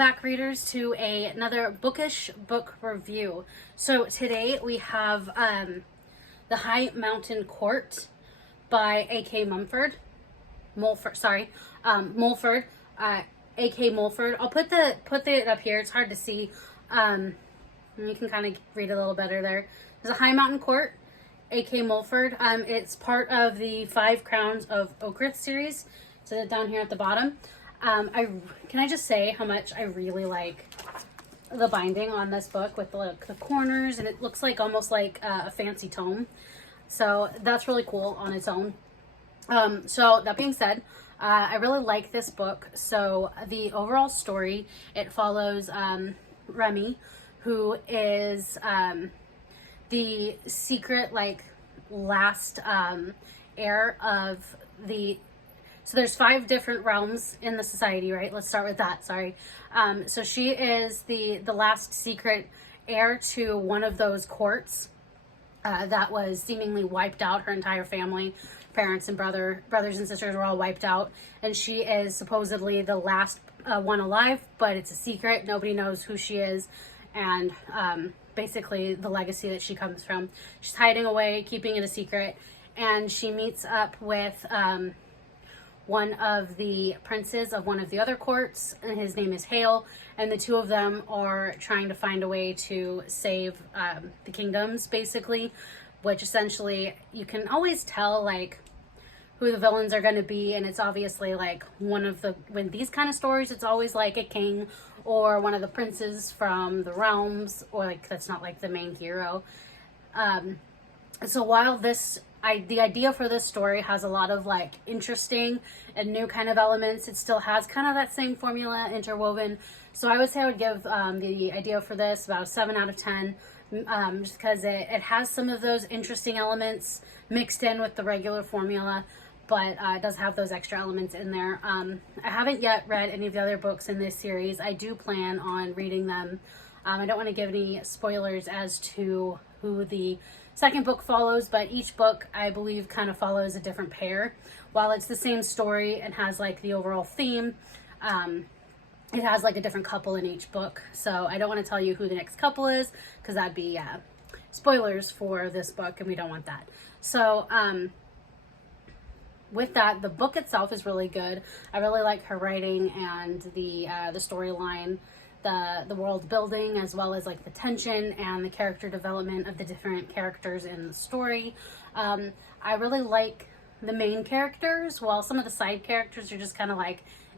back, readers, to another Bookish book review. So today we have The High Mountain Court by A.K. Mulford. Mulford. A.K. Mulford. I'll put it up here. It's hard to see. You can kind of read a little better there. There's A High Mountain Court, A.K. Mulford. It's part of the 5 Crowns of Oakrith series. So down here at the bottom. Can I just say how much I really like the binding on this book with the corners, and it looks like almost like a fancy tome. So that's really cool on its own. So that being said, I really like this book. So the overall story, it follows Remy, who is the secret last heir of the... So there's 5 different realms in the society, right? Let's start with that, sorry. So she is the last secret heir to one of those courts that was seemingly wiped out. Her entire family, parents and brothers and sisters were all wiped out. And she is supposedly the last one alive, but it's a secret. Nobody knows who she is. And basically the legacy that she comes from. She's hiding away, keeping it a secret. And she meets up with... one of the princes of one of the other courts, and his name is Hale, and the two of them are trying to find a way to save the kingdoms, basically, which essentially you can always tell who the villains are going to be, and it's obviously when these kind of stories, it's always like a king or one of the princes from the realms, or that's not the main hero. So while the idea for this story has a lot of interesting and new kind of elements, it still has kind of that same formula interwoven. So I would say I would give the idea for this about a 7 out of 10, just because it has some of those interesting elements mixed in with the regular formula, but it does have those extra elements in there. I haven't yet read any of the other books in this series. I do plan on reading them. I don't want to give any spoilers as to who the second book follows, but each book I believe kind of follows a different pair. While it's the same story and has the overall theme, it has a different couple in each book. So I don't want to tell you who the next couple is, because that'd be spoilers for this book, and we don't want that. So with that, the book itself is really good. I really like her writing and the storyline, the world building, as well as the tension and the character development of the different characters in the story. I really like the main characters, while some of the side characters are just kind of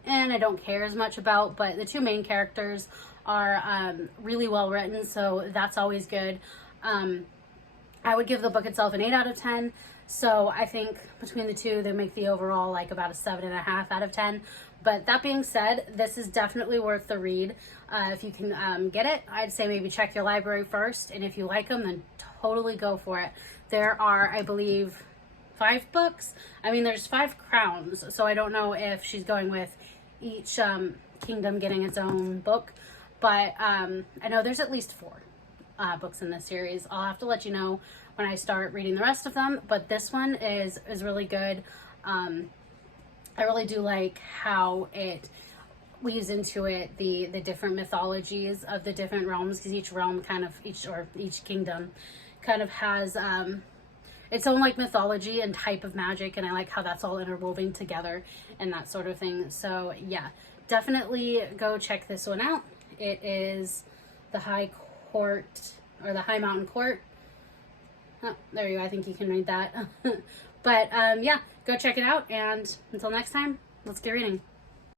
and I don't care as much about, but the 2 main characters are really well written, so that's always good. I would give the book itself an 8 out of 10. So I think between the 2, they make the overall about a 7.5 out of 10. But that being said, this is definitely worth the read. If you can get it, I'd say maybe check your library first. And if you like them, then totally go for it. There are, I believe, 5 books. I mean, there's 5 crowns. So I don't know if she's going with each kingdom getting its own book. But I know there's at least 4 books in this series. I'll have to let you know when I start reading the rest of them, but this one is really good. I really do like how it weaves into it the different mythologies of the different realms, because each realm each kingdom kind of has its own mythology and type of magic, and I like how that's all interwoven together and that sort of thing. So yeah, definitely go check this one out. It is The High Mountain Court. Oh, there you go. I think you can read that. But yeah, go check it out, and until next time, let's get reading.